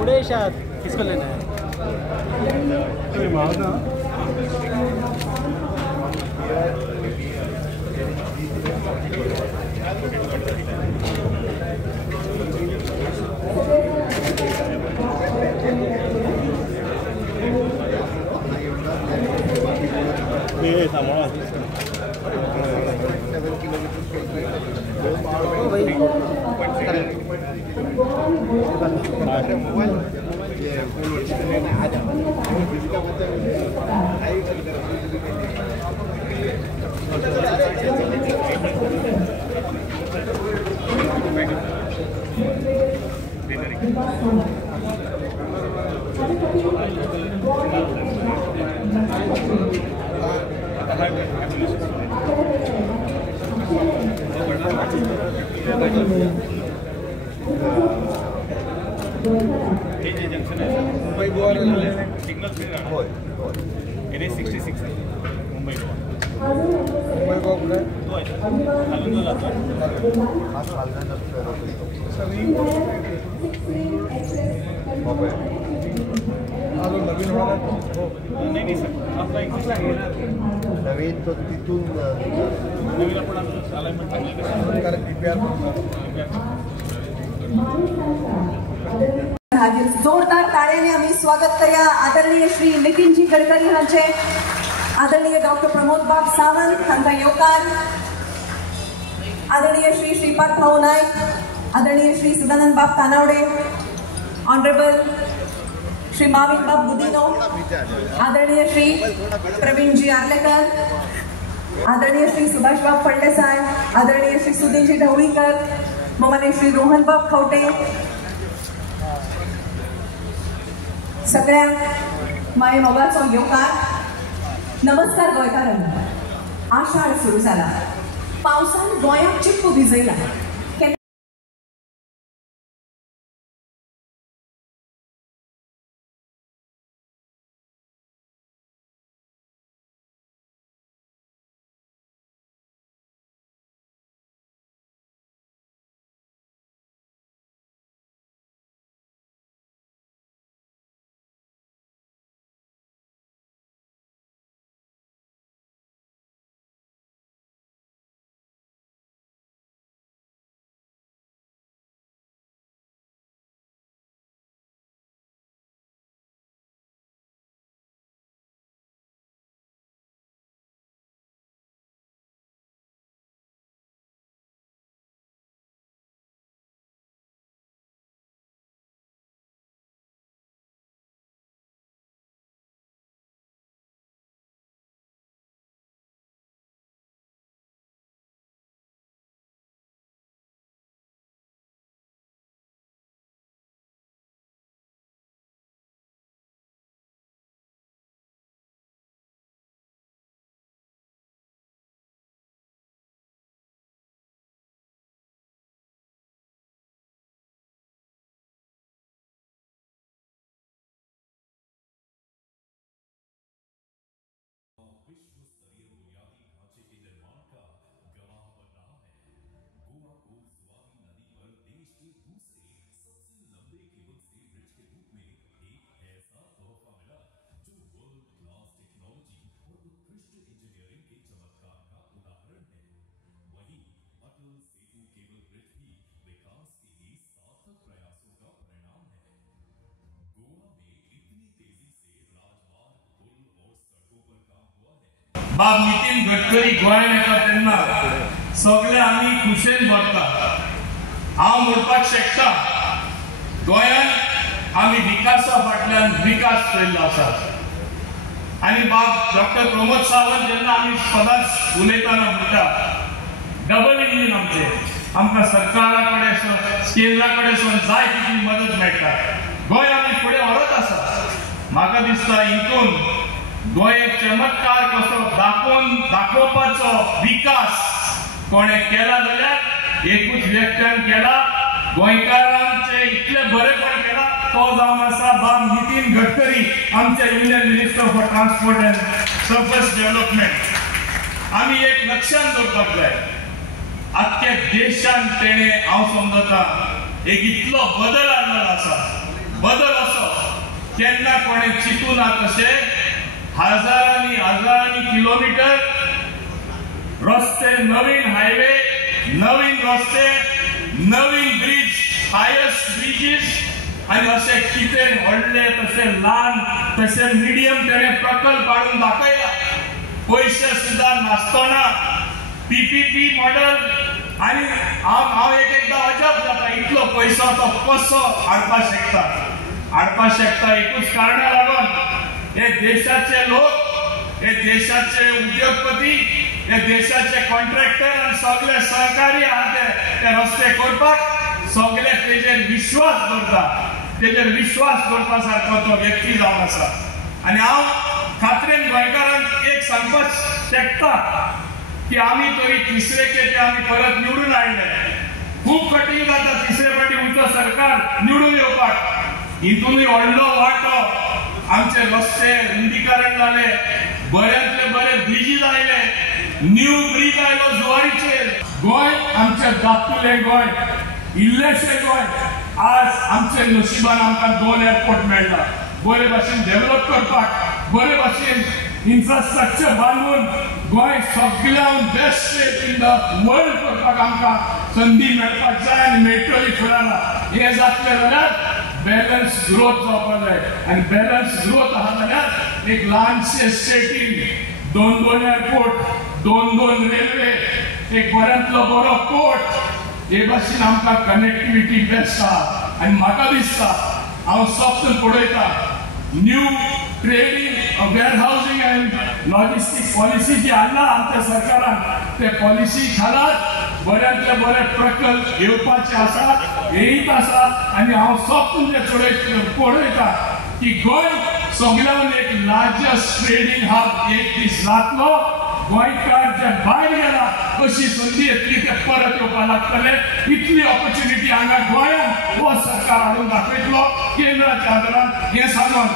उड़ेशात किसको लेना है? मुंबई गोवा सिग्नल NH 66 मुंबई गोवा कुठे खालून जातो नवीन नाही सर आपला नवीन तो तिथून नवीन आपण अलाइनमेंट जोरदार ताळ्याने आम्ही स्वागत करूया आदरणीय श्री नितीनजी गडकरी यांचे, आदरणीय डॉक्टर प्रमोद बाब सावंत यांचा योगदान, आदरणीय श्री श्रीपाद भाऊ नाईक, आदरणीय श्री सदानंद बाब तानावडे, ऑनरेबल श्री माविन बाब बुदिनो, आदरणीय श्री प्रवीणजी आर्लेकर, आदरणीय श्री सुभाष बाब फळदेसाय, आदरणीय श्री सुधीरजी ढवळीकर, माननीय श्री रोहन बाब खवटे, सगळ्या माय मोगाचो योगदान. नमस्कार गोंयकारांनो, आषाढ सुरू झाला, पावसान गोंयाक चिक्कू भिजयला. बाब नितीन गडकरी गोंयांत येता तेन्ना सगळे आमी खुशेन भरता. हांव म्हणपाक शकता गोंयांत आमी विकासा फाटल्यान विकास केल्लो आसा. आनी बाब डॉक्टर प्रमोद सावंत जेन्ना आमी सदांच उलयतना म्हणटा डबल इंजीन आमचें, आमकां सरकारा कडेन केंद्रा कडेन जाय तितली मदत मेळटा. गोंय आमी फुडें व्हरत आसा. म्हाका दिसता हितून गोंय एक चमत्कार कसो दाखोवपाचो विकास कोणें केला जाल्यार एकूच व्यक्तीन केला. गोंयकारांचे इतले बरेपण केला तो जावन आसा बाब नितीन गडकरी, आमचे union minister for transport end service development. आमी एक लक्षात दवरपाक जाय, आख्ख्या देशान तेणे हांव समजता एक इतलो बदल हाडलेलो आसा. बदल असो केन्ना कोणें चिंतूं ना तशें हजारांनी किलोमीटर रस्ते, नवीन हायवे, नवीन रस्ते, नवीन ब्रिज, हायस्ट ब्रिजीस आणि असे कितें व्हडले तसे ल्हान तसे मिडियम तेणे प्रकल्प हाडून दाखयला. पैसे सुद्धा नासतना PPP मॉडेल. आणि हांव एकदां अजाप जाता इतलो पयसो तो कसो हाडपाक शकता. एकूच कारणां लागून हे देशाचे लोक, हे देशाचे उद्योगपती, हे देशाचे कॉन्ट्रॅक्टर आणि सगळे सहकारी आहात ते रस्ते करपाक सगळे तेजेर विश्वास दवरता. तेजेर विश्वास दवरपा सारको तो व्यक्ती जावन आसा. आणि हांव खात्रेन गोंयकारांक एक सांगपाक शकता की आमी तरी तिसरे खेपे आमी परत निवडून हाडले. खूब कठीण जाता तिसरे फावटी उंचो सरकार निवडून येवपाक. हितूनय व्हडलो वांटो आमचे रस्ते रुंदीकरण जाले, बऱ्यांतले बरे ब्रिजीस आयले, न्यू ब्रिज आयलो जुवारीचेर. गोंय आमचे दाखतुलें गोंय, इल्लेशें गोंय. आज आमचे नशिबान आमकां 2 एअरपोर्ट मेळ्ळा. बरे भाशेन डेव्हलप करपाक, बरे भाशेन इन्फ्रास्ट्रक्चर बांदून गोंय सगळ्यान best state in the world करपाक आमकां संदी मेळपाक जाय आणि मेळटली फुडारा. हे जातलें जाल्यार बॅलन्स ग्रोथ जावपाक जाय. आणि बॅलन्स ग्रोथ आहा जाल्यार एक ल्हानशे स्टेटीन 2 एअरपोर्ट, 2 रेल्वे, एक बऱ्यांतलो बरो पोर्ट, हे भाशेन आमकां कनेक्टिविटी बेस्ट आहा. आणि म्हाका दिसता हांव स्वप्न पळयता new trading warehousing and logistic policy जी हाडला आमच्या सरकारान, ते पॉलिसी खालात बऱ्यांतले बरे प्रकल्प येवपाचे आसात, येयत आसात. आणि हांव स्वप्न पळयता की गोंय सगळ्यान एक लार्जस्ट ट्रेडिंग हब एक दीस जातलो. गोंयकार जे भायर गेला अशी संदी येतली ते परत येवपाक लागतले. इतली ऑपॉर्च्युनिटी हांगा गोंयांत हो सरकार हाडून दाखयतलो केंद्राच्या आदारान. हे सांगून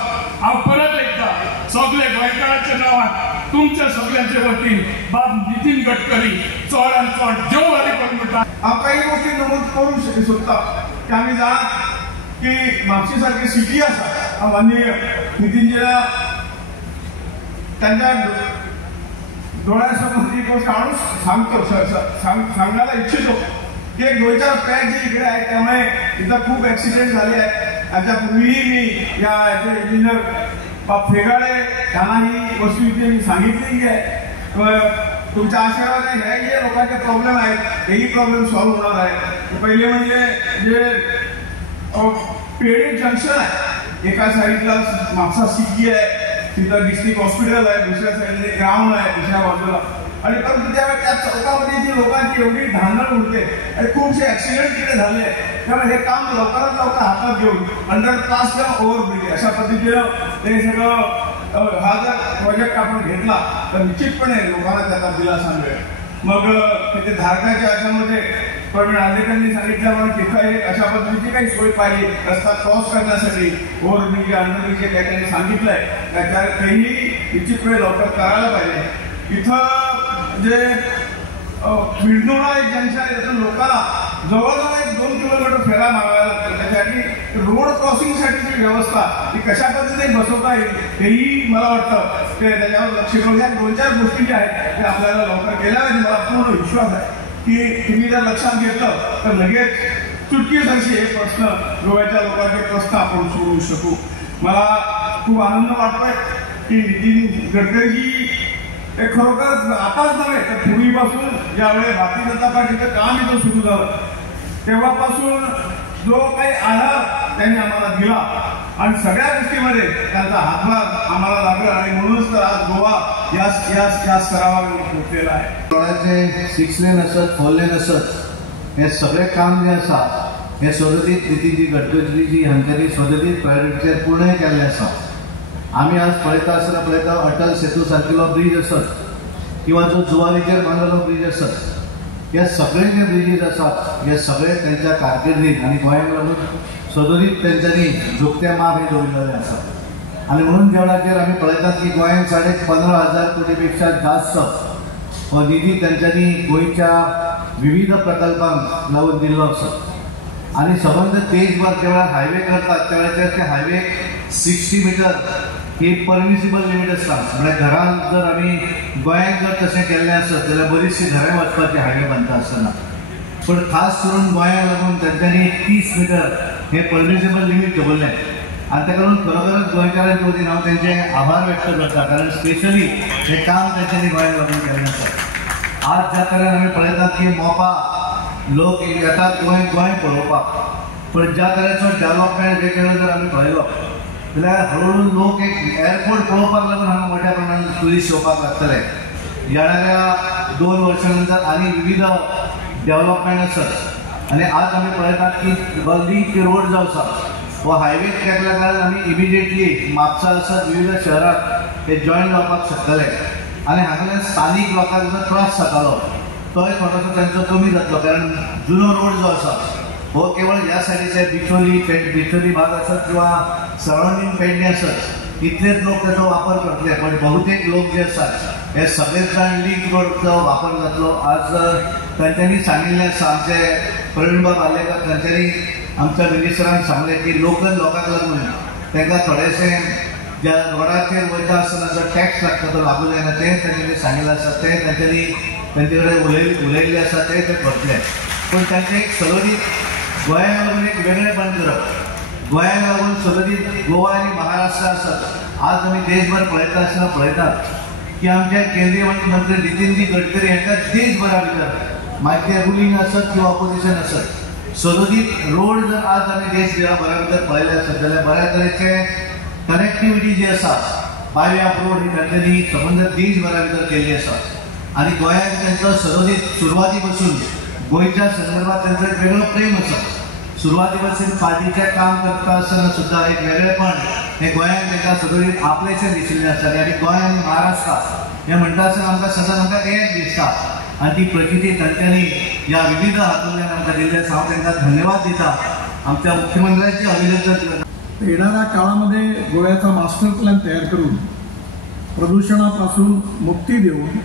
हांव परत एकदा सगळे गोंयकारांच्या नांवान तुमच्या सगळ्यांच्या वतीन बाब नितीन गडकरी चडांत चड देव बरें करूं म्हणटा. हांव काही गोष्टी नमूद करूंक सोदता की आमी जाणात की म्हापशी सारकी सिटी आसा. माननीय नितीनजीला त्यांच्या डोळ्यासमोर ही गोष्ट आणून सांगायला इच्छितो की एक 2-4 पॅक जे इकडे आहेत त्यामुळे इथं खूप ऍक्सिडेंट झाले आहेत. याच्यापूर्वीही मी या इंजिनियर फेगाडे यांना ही वस्तुस्थिती मी सांगितलेली आहे. तुमच्या आशीर्वादाने हे जे लोकांचे प्रॉब्लेम आहेत हेही प्रॉब्लेम सॉल्व्ह होणार आहे. पहिले म्हणजे जे पेडे जंक्शन आहे, एका साईडला म्हापसा सिटी आहे, तिथं डिस्ट्रिक्ट हॉस्पिटल आहे, दुसऱ्या साईडला ग्राउंड आहे दुसऱ्या बाजूला. आणि परंतु त्या चौकामध्ये जी लोकांची एवढी धांदळ उडते आणि खूपसे ऍक्सिडेंट तिकडे झाले. त्यामुळे हे काम लवकरात लवकर हातात घेऊन अंडरपास किंवा ओव्हरब्रिज अशा पद्धतीनं हे सगळं हा जर प्रोजेक्ट आपण घेतला तर निश्चितपणे लोकांना त्याचा दिलासा मिळेल. मग तिथे धारकाच्या याच्यामध्ये प्रवीण आंदेकरांनी सांगितल्याप्रमाणे तिथं एक अशा पद्धतीची काही सोय पाहिजे रस्ता क्रॉस करण्यासाठी ओव्हरब्रिज अंडरब्रिज त्या ठिकाणी सांगितलंय. तेही निश्चितपणे लवकर करायला पाहिजे. इथं जे विडणोळा एक जंक्शन आहे त्यातून लोकांना जवळजवळ 2 किलोमीटर फेरा मागायला लागतो. त्यासाठी रोड क्रॉसिंगसाठीची व्यवस्था ही कशा पद्धतीने बसवता येईल हेही मला वाटतं ते त्याच्यावर लक्ष देऊन या 2-4 गोष्टी ज्या आहेत त्या आपल्याला लवकर केल्या पाहिजे. मला पूर्ण विश्वास आहे की तुम्ही जर लक्षात घेतलं तर लगेच चुटकीसरशी हे प्रश्न गोव्याच्या लोकांचे प्रश्न आपण सोडवू शकू. मला खूप आनंद वाटतोय की नितीन गडकरीजी हे खरोखरच आताच नव्हे तर पूर्वीपासून ज्यावेळेस भारतीय जनता पार्टीचं काम इथं सुरू झालं तेव्हापासून जो काही आधार त्यांनी आम्हाला दिला आणि सगळ्या गोष्टीमध्ये त्यांचा हातभार आम्हाला लागला आणि म्हणूनच तर आज गोवा या स्तरावर पोहोचलेला आहे. डोळ्याचे 6 लेन असत 4 लेन असत हे सगळे काम जे आसा हे सदतीत नितीनजी गडकरीजी हांच्यानी सदतीत प्रायोरिटीचेर पूर्ण केल्लें आसा. आमी आज पळयता अटल सेतू सारकिलो ब्रिज आसत किंवा जो जुवारीचेर बांदलेलो ब्रिज आसत, हे सगळे जे ब्रिजीस आसात हे सगळे त्यांच्या कारकिर्दीत आणि गोंयाक लागून सदतीत तेंच्यांनी झुकते माप हे दवरलेले आसात. आणि म्हणून ज्या वेळाचेर आमी पळयतात की गोंयान 15,500 कोटी पेक्षा जास्त हो निधी तेंच्यांनी गोंयच्या विविध प्रकल्पांक लावून दिल्लो आसा. आणि सबंद देशभर ज्या वेळार हायवे करतात त्या वेळाचेर ते हायवे 60 मीटर ही परमिसिबल लिमीट आसता. म्हणजे घरान जर आमी गोंयांत जर तशें केल्लें आसत जाल्यार बरीचशी घरां वचपाची हायवे बांदता आसतना, पण खास करून गोंयाक लागून तेंच्यांनी 30 मीटर हे परमिसिबल लिमीट दवरलें. आणि ताका लागून खरोखरच गोंयकारांच्या वतीन हांव तेंचे आभार व्यक्त करता, कारण स्पेशली हे काम तेंच्यांनी गोंयाक लागून केल्लें आसा. आज ज्या तरेन आमी पळयतात की मोपा लोक येतात गोंय पळोवपाक, पण ज्या तरेचो डेव्हलपमेंट वेगवेगळो जर आमी पळयलो जाल्यार हळूहळू लोक एक एअरपोर्ट पळोवपाक लागून हांगा मोठ्या प्रमाणात टुरिस्ट येवपाक लागतले. येणाऱ्या 2 वर्सां नंतर आनी विविध डेव्हलपमेंट आसत. आणि आज आमी पळयतात की लिंक रोड जो आसा हो हायवे केल्ल्या कारणान आमी इमिडिएटली म्हापसा आसत विविध शहरात हे जॉयन जावपाक शकतले. आणि हांगासर स्थानीक लोकांक जो त्रास जातालो तोय थोडोसो तांचो कमी जातलो, कारण जुनो रोड जो आसा हो केवळ ह्या सायडीचे बिचोली भाग आसत किंवा सराउंडींग पेडणे आसत इतलेच लोक त्याचा वापर करतले, पण बहुतेक लोक जे असतात हे सगळेच जाण लिंक रोडचो वापर जातलो. आज तांच्यांनी सांगिल्लें आसा, आमचे प्रवीणबाब आलेकर तांच्यांनी आमच्या मिनिस्टरांक सांगलें की लोकल लोकांक लागून तांकां थोडेशें ज्या रोडाचेर वयता आसतना जो टॅक्स लागता तो लागू जायना तें तांच्यांनी सांगिल्लें आसा. तें तांच्यांनी तांचे कडेन उलयल्लें आसा ते करतले. पण तांचें एक सलतीत गोंयाक लागून एक वेगळेपण करप, गोंयाक लागून सलतीत गोवा आनी महाराष्ट्र आसत. आज आमी देशभर पळयता आसतना पळयतात की आमचे केंद्रीय मंत्री नितीनजी गडकरी हांकां देशभरा भितर मागीर ते रुलींग आसत किंवा ऑपोजिशन आसत, सदतीत रोड जर आज आमी देशभरा भितर पळयले आसत जाल्यार बऱ्या तरेचे कनेक्टिविटी जी आसा बायव्याप रोड ही तांच्यांनी सबंद देशभरा भितर केल्ली आसा. आणि गोंयाक तांचो सदतीत सुरवाती पासून गोंयच्या संदर्भात तांचो एक वेगळो प्रेम आसा. सुरवाती पासून पार्टीचें काम करता आसतना सुद्दां एक वेगळेपण हे गोंयाक तांकां सदतीत आपलेशें दिशिल्लें आसा. आनी गोंय आनी महाराष्ट्र हें म्हणटा आसतना आमकां सदांच आमकां एक दिसता. आणि ती प्रचिती तांच्यांनी ह्या विविध हातूंतल्यान आमकां दिल्ली आसा. हांव तांकां धन्यवाद दिता, आमच्या मुख्यमंत्र्यांचे अभिनंदन करता. येणाऱ्या काळामध्ये गोव्याचा मास्टर प्लॅन तयार करून प्रदूषणापासून मुक्ती देऊन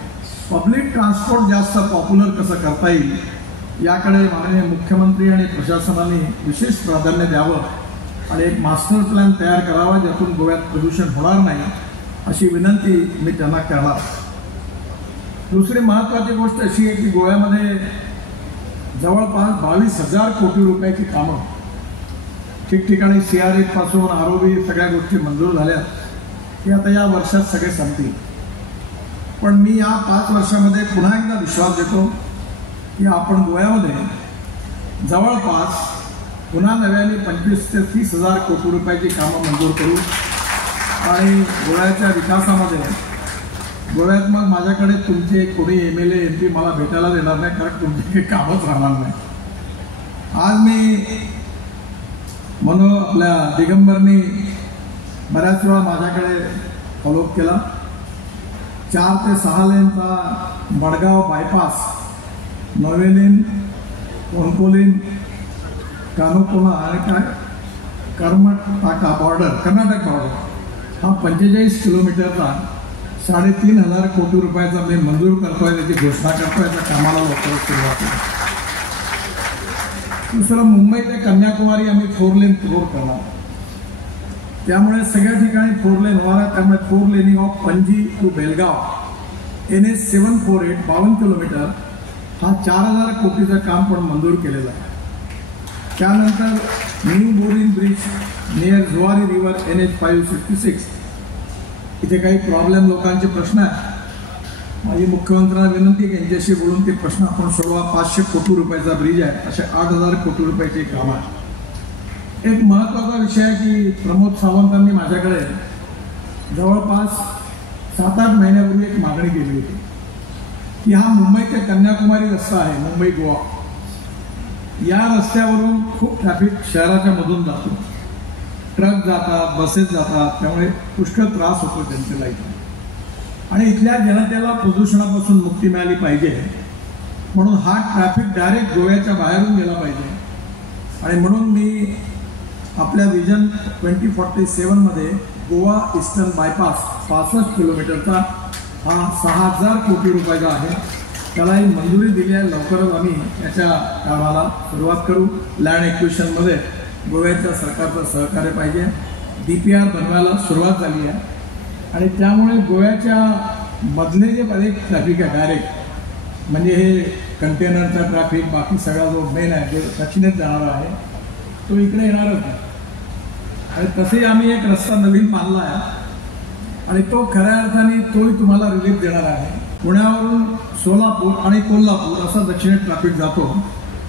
पब्लिक ट्रान्सपोर्ट जास्त पॉप्युलर कसं करता येईल याकडे माननीय मुख्यमंत्री आणि प्रशासनाने विशेष प्राधान्य द्यावं आणि एक मास्टर प्लॅन तयार करावा ज्यातून गोव्यात प्रदूषण होणार नाही अशी विनंती मी त्यांना करणार. दुसरी महत्त्वाची गोष्ट अशी आहे की गोव्यामध्ये जवळपास 22,000 कोटी रुपयाची कामं ठिकठिकाणी CRF पासून ROB सगळ्या गोष्टी मंजूर झाल्या की आता या वर्षात सगळे संपतील. पण मी या 5 वर्षामध्ये पुन्हा एकदा विश्वास देतो की आपण गोव्यामध्ये जवळपास पुन्हा नव्याने 25,000 ते 30,000 कोटी रुपयाची कामं मंजूर करू. आणि गोव्याच्या विकासामध्ये गोव्यात मग माझ्याकडे तुमचे कोणी MLA MP मला भेटायला देणार नाही, कारण तुमची काही कामच राहणार नाही. आज मी म्हणून आपल्या दिगंबरनी बऱ्याच वेळा माझ्याकडे फॉलोअप केला. 4 ते 6 लेनचा मडगाव बायपास, 9 लेन कोणकोलीन कानोकोला आणि काय कर्मटाका बॉर्डर, कर्नाटक बॉर्डर हा 45 किलोमीटरचा 3,500 कोटी रुपयाचा मी मंजूर करतोय, त्याची घोषणा करतोय. त्या कामाला लवकरच सुरुवात होईल. दुसरं, मुंबई ते कन्याकुमारी आम्ही 4 लेन रोड करणार, त्यामुळे सगळ्या ठिकाणी 4 लेन होणार. त्यामुळे 4 laning of Panaji to Belgaum NH 748 52 kilometre हा 4,000 कोटीचं काम पण मंजूर केलेलं आहे. त्यानंतर new Borim bridge near Zuari river NH 566 इथे काही प्रॉब्लेम लोकांचे प्रश्न आहेत. माझी मुख्यमंत्र्यांना विनंती आहे की यांच्याशी बोलून ते प्रश्न आपण सोडवा. 500 कोटी रुपयाचा ब्रिज आहे, असे 8,000 कोटी रुपयाचे काम आहे. एक महत्त्वाचा विषय आहे की प्रमोद सावंतांनी माझ्याकडे जवळपास 7-8 महिन्यापूर्वी एक मागणी केली होती की हा मुंबई ते कन्याकुमारी रस्ता आहे, मुंबई गोवा, या रस्त्यावरून खूप ट्रॅफिक शहराच्या मधून जातो, ट्रक जातात, बसेस जातात, त्यामुळे पुष्कळ त्रास होतो जनतेला इथे. आणि इथल्या जनतेला प्रदूषणापासून मुक्ती मिळाली पाहिजे म्हणून हा ट्रॅफिक डायरेक्ट गोव्याच्या बाहेरून गेला पाहिजे. आणि म्हणून मी आपल्या विजन 2047 मध्ये गोवा ईस्टर्न बायपास 65 किलोमीटरचा हा 6,000 कोटी रुपयाचा आहे, त्यालाही मंजुरी दिली आहे. लवकरच आम्ही याच्या कामाला सुरुवात करू. लँड एक्विजिशनमध्ये गोव्याच्या सरकारचं सहकार्य पाहिजे. DPR बनवायला सुरुवात झाली आहे आणि त्यामुळे गोव्याच्या मधले जे अनेक ट्रॅफिक आहे डायरेक्ट, म्हणजे हे कंटेनरचा ट्रॅफिक, बाकी सगळा जो मेन आहे जे दक्षिणेत जाणारा आहे तो इकडे येणारच नाही. आणि तसेही आम्ही एक रस्ता नवीन बांधला आहे आणि तो खऱ्या अर्थाने तोही तुम्हाला रिलीफ देणार आहे. पुण्यावरून सोलापूर आणि कोल्हापूर असा दक्षिणेत ट्रॅफिक जातो,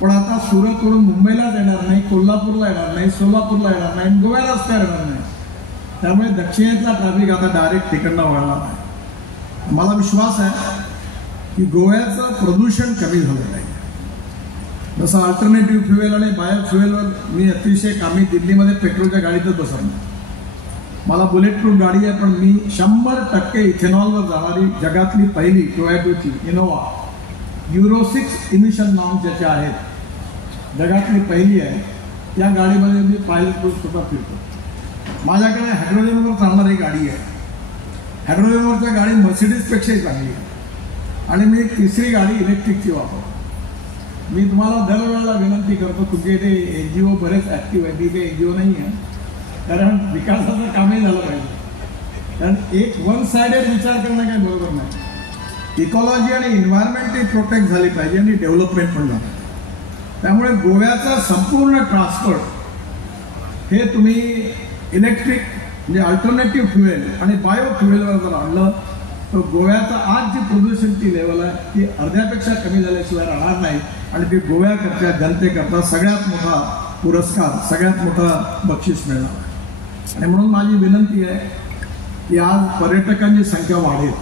पण आता सुरतवरून मुंबईलाच येणार नाही, कोल्हापूरला येणार नाही, सोलापूरला येणार नाही, गोव्यालाच काय येणार नाही. त्यामुळे दक्षिणेतला ट्रॅफिक आता डायरेक्ट तिकडनं वळणार आहे. मला विश्वास आहे की गोव्याचं प्रदूषण कमी झालं आहे. जसं अल्टरनेटिव्ह फ्युएल आणि बायोफ्युएलवर मी अतिशय कामी दिल्लीमध्ये पेट्रोलच्या गाडीतच बसवणार. मला बुलेट प्रूफ गाडी आहे, पण मी 100% इथेनॉलवर जाणारी जगातली पहिली टोयोटाची इनोवा Euro 6 इमिशन नॉर्म्स ज्याच्या आहेत जगातली पहिली आहे, त्या गाडीमध्ये मी पायलट करून स्वतः फिरतो. माझ्याकडे हायड्रोजनवर चालणारी गाडी आहे. हायड्रोजनवरच्या गाडी मर्सिडीजपेक्षाही चांगली आहे. आणि मी तिसरी गाडी इलेक्ट्रिकची वापरतो. मी तुम्हाला दरवेळेला विनंती करतो, तुमचे इथे NGO बरेच ॲक्टिव्ह आहे, मी काही NGO नाही आहे, कारण विकासाचं कामही झालं पाहिजे. कारण एक वन साइडेड विचार करणं काही बरोबर नाही. इकॉलॉजी आणि एन्व्हायरमेंटही प्रोटेक्ट झाली पाहिजे आणि डेव्हलपमेंट पण झालं. त्यामुळे गोव्याचा संपूर्ण ट्रान्सपोर्ट हे तुम्ही इलेक्ट्रिक म्हणजे अल्टरनेटिव्ह फ्युएल आणि बायोफ्युएलवर जर आणलं तर गोव्याचा आज जी प्रदूषणची लेवल आहे ती अर्ध्यापेक्षा कमी झाल्याशिवाय राहणार नाही. आणि ते गोव्याकरता जनतेकरता सगळ्यात मोठा पुरस्कार, सगळ्यात मोठा बक्षीस मिळणार आहे. आणि म्हणून माझी विनंती आहे की आज पर्यटकांची संख्या वाढेल.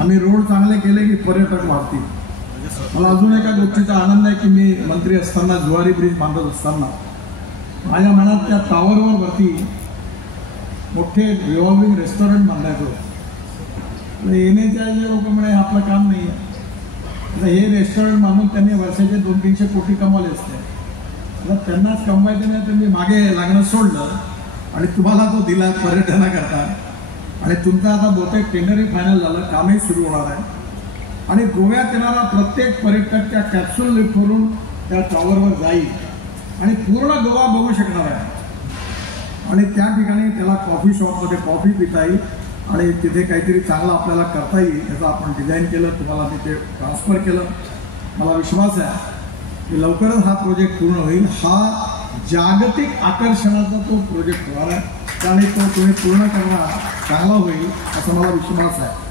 आम्ही रोड चांगले केले की पर्यटक वाढतील. मला अजून एका गोष्टीचा आनंद आहे की मी मंत्री असताना जुवारी ब्रिज बांधत असताना माझ्या मनात त्या टावरवर वरती मोठे रिव्हॉल्विंग रेस्टॉरंट बांधायचं. येण्याच्या जे लोक म्हणे आपलं काम नाही आहे, हे रेस्टॉरंट बांधून त्यांनी वर्षाचे 200-300 कोटी कमावले असते. आता त्यांनाच कमवायचं नाही तर मी मागे लागणं सोडलं आणि तुम्हाला तो दिला पर्यटनाकरता. आणि तुमचं आता बहुतेक टेंडरही फायनल झालं, कामही सुरू होणार आहे. आणि गोव्यात येणारा प्रत्येक पर्यटक त्या कॅप्सूल लिफ्टवरून त्या टॉवरवर जाईल आणि पूर्ण गोवा बघू शकणार आहे. आणि त्या ठिकाणी त्याला कॉफी शॉपमध्ये कॉफी पिता येईल आणि तिथे काहीतरी चांगलं आपल्याला करता येईल. याचं आपण डिझाईन केलं, तुम्हाला तिथे ट्रान्सफर केलं. मला विश्वास आहे की लवकरच हा प्रोजेक्ट पूर्ण होईल. हा जागतिक आकर्षणाचा तो प्रोजेक्ट होणार आहे आणि तो तुम्ही पूर्ण करणं चांगला होईल असा मला विश्वास आहे.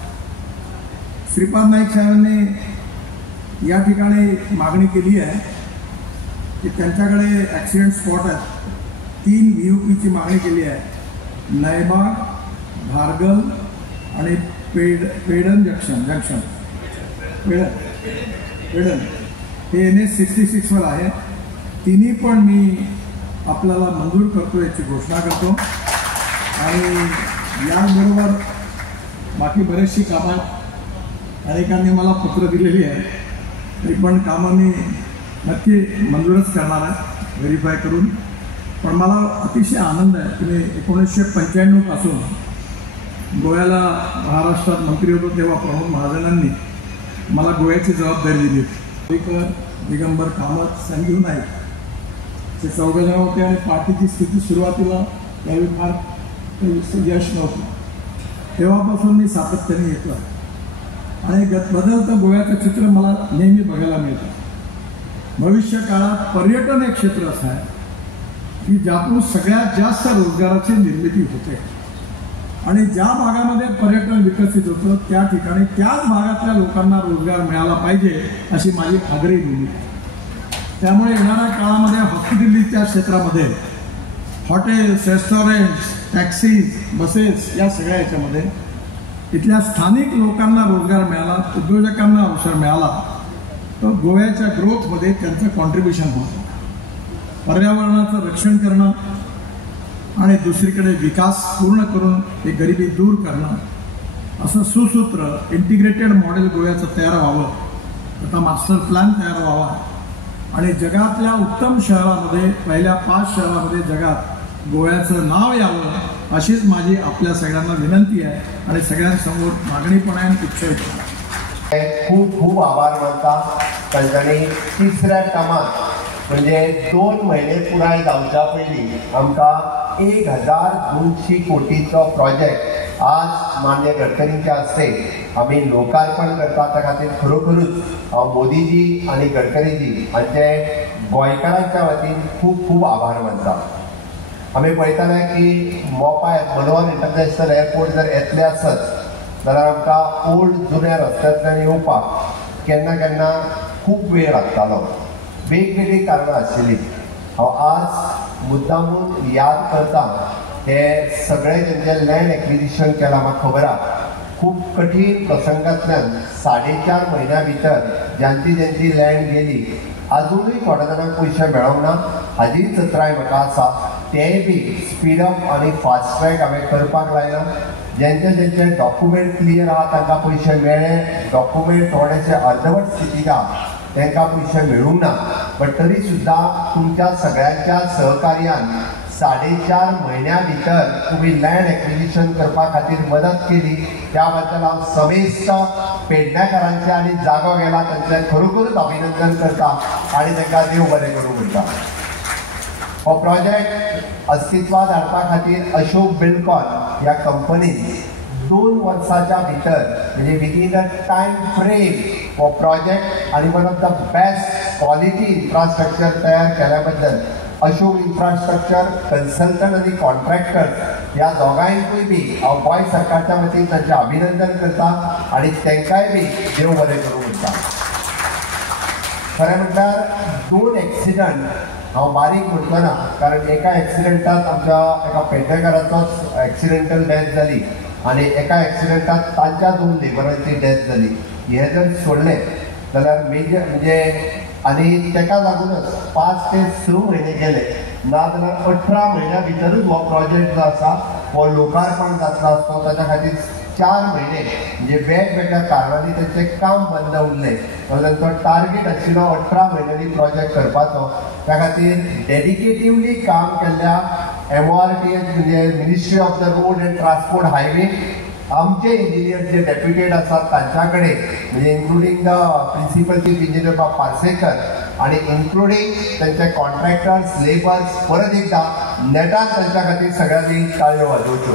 श्रीपाद नाईक साहेबांनी या ठिकाणी मागणी केली आहे की त्यांच्याकडे ॲक्सिडेंट स्पॉट आहेत. 3 VUPची मागणी केली आहे. नयबाग, भारगल आणि पेडन जंक्शन पेडन हे NH 66वर आहे. तिन्ही पण मी आपल्याला मंजूर करतो, याची घोषणा करतो. आणि याचबरोबर बाकी बरेचशी कामं अनेकांनी मला पत्र दिलेली आहे, तरी पण कामं मी नक्की मंजूरच करणार आहे व्हेरीफाय करून. पण मला अतिशय आनंद आहे की मी 1995 पासून गोव्याला महाराष्ट्रात मंत्री होतो तेव्हा प्रमोद महाजनांनी मला गोव्याची जबाबदारी दिली. दिगंबर कामत, संजीव नाईक ते 14 जण होते आणि पार्टीची स्थिती सुरुवातीला त्यावेळी फार यश नव्हतं. तेव्हापासून मी सातत्याने येतो आणि बदलतं गोव्याचं चित्र मला नेहमी बघायला मिळतं. भविष्य काळात पर्यटन हे क्षेत्र असं आहे की ज्यातून सगळ्यात जास्त रोजगाराची निर्मिती होते. आणि ज्या भागामध्ये पर्यटन विकसित होतं त्या ठिकाणी त्याच भागातल्या लोकांना रोजगार मिळाला पाहिजे अशी माझी आग्रही भूमिका आहे. त्यामुळे येणाऱ्या काळामध्ये हॉस्पिटॅलिटीच्या क्षेत्रामध्ये हॉटेल्स, रेस्टॉरंट्स, टॅक्सीज, बसेस या सगळ्या याच्यामध्ये इथल्या स्थानिक लोकांना रोजगार मिळाला, उद्योजकांना अवसर मिळाला तर गोव्याच्या ग्रोथमध्ये त्यांचं कॉन्ट्रीब्युशन होतं. पर्यावरणाचं रक्षण करणं आणि दुसरीकडे विकास पूर्ण करून ही गरिबी दूर करणं असं सुसूत्र इंटिग्रेटेड मॉडेल गोव्याचं तयार व्हावं, आता मास्टर प्लॅन तयार व्हावा आणि जगातल्या उत्तम शहरामध्ये पहिल्या 5 शहरामध्ये जगात गोव्याचं नाव यावं अशीच माझी आपल्या सगळ्यांना विनंती आहे आणि सगळ्यांसमोर मागणी पण आहे आणि इच्छा आहे. खूप खूप आभार मानता. तांच्यांनी तिसऱ्या टर्मात म्हणजे 2 महिने पुराय जावच्या पयलीं आमकां 1200 कोटीचो प्रोजेक्ट आज मान्य गडकरींच्या हस्ते आम्ही लोकार्पण करता. त्या खातीर खरोखरूच हांव मोदीजी आणि गडकरीजी हांचे गोंयकारांच्या वतीन खूप खूप आभार मानता. आमी पळयताले की मोपा मनोहर इंटरनॅशनल एअरपोर्ट जर येतले आसत जाल्यार आमकां ओल्ड जुन्या रस्त्यांतल्यान येवपाक केन्ना केन्ना खूप वेळ लागतालो. वेगवेगळी कारणां आशिल्लीं. हांव आज मुद्दामून याद करता ते सगळे जेंचे लँड एक्विजिशन केलां म्हाका खबर आहा. खूप कठीण प्रसंगांतल्यान 4.5 म्हयन्या भितर ज्यांची लँड गेली अजूनय थोड्या जाणांक पयशे मेळोंक ना. हाजी चत्राय म्हाका आसा. तेय बी स्पीडअप आनी फास्ट ट्रॅक हांवें करपाक लायला. ज्यांचे डॉक्युमेंट क्लियर आहा तांकां पयशे मेळ्ळे. डॉक्युमेंट थोडेशे अर्दवट स्थितीक आहा तांकां पयशे मेळूंक ना. बट तरी सुद्दां तुमच्या सगळ्यांच्या सहकार्यान 4.5 म्हयन्या भितर तुम्ही लँड एक्विजिशन करपा खातीर मदत केली. त्या बद्दल हांव समेस्त पेडणेकारांचे आनी जागो गेला तांचे खरोखरूच अभिनंदन करता आनी तांकां देव बरें करूं म्हणटा. हो प्रोजेक्ट अस्तित्वात हाडपा खातीर अशोक बिल्डकॉन ह्या कंपनीन 2 वर्सांच्या भितर म्हणजे विदीन अ टायम फ्रेम हो प्रोजेक्ट आणि one of the best quality infrastructure तयार केल्या बद्दल अशोक इन्फ्रास्ट्रक्चर कन्सल्टंट आणि कॉन्ट्रॅक्टर ह्या दोगांयकूय बी हांव गोंय सरकारच्या वतीन तांचें अभिनंदन करता आनी तांकांय बी देव बरें करूं म्हणटा. खरें म्हणल्यार 2 एक्सिडंट हांव बारीक म्हणटलो ना, कारण एका एक्सिडंटात आमच्या एका पेडणेकाराचोच एक्सिडेंटल डेथ जाली आनी एका एक्सिडंटात तांच्या 2 लेबरांची डेथ जाली. हे जर सोडले जाल्यार मेजर म्हणजे आनी ताका लागूनच 5 ते 6 म्हयने गेले ना जाल्यार 18 म्हयन्या भितरूच हो प्रोजेक्ट जो आसा हो लोकार्पण जातलो आसतो. ताच्या खातीर 4 महिने म्हणजे वेगवेगळ्या कारणांनी त्यांचे काम बंद उरले. तांचो टार्गेट आशिल्लो 18 म्हयन्यांनी प्रोजेक्ट करपाचो. त्या खातीर डेडिकेटिवली काम केल्ल्या MORTH म्हणजे ministry of the road and transport highway आमचे इंजिनियर जे डेप्युटेड आसात तांच्या कडेन म्हणजे including the principal chief engineer Bab Parsekar आणि इन्क्लुडींग त्यांचे कॉन्ट्रॅक्टर्स लेबर्स परत एकदा नेटान तांच्या खातीर सगळ्यांनी ताळयो वाजोवच्यो.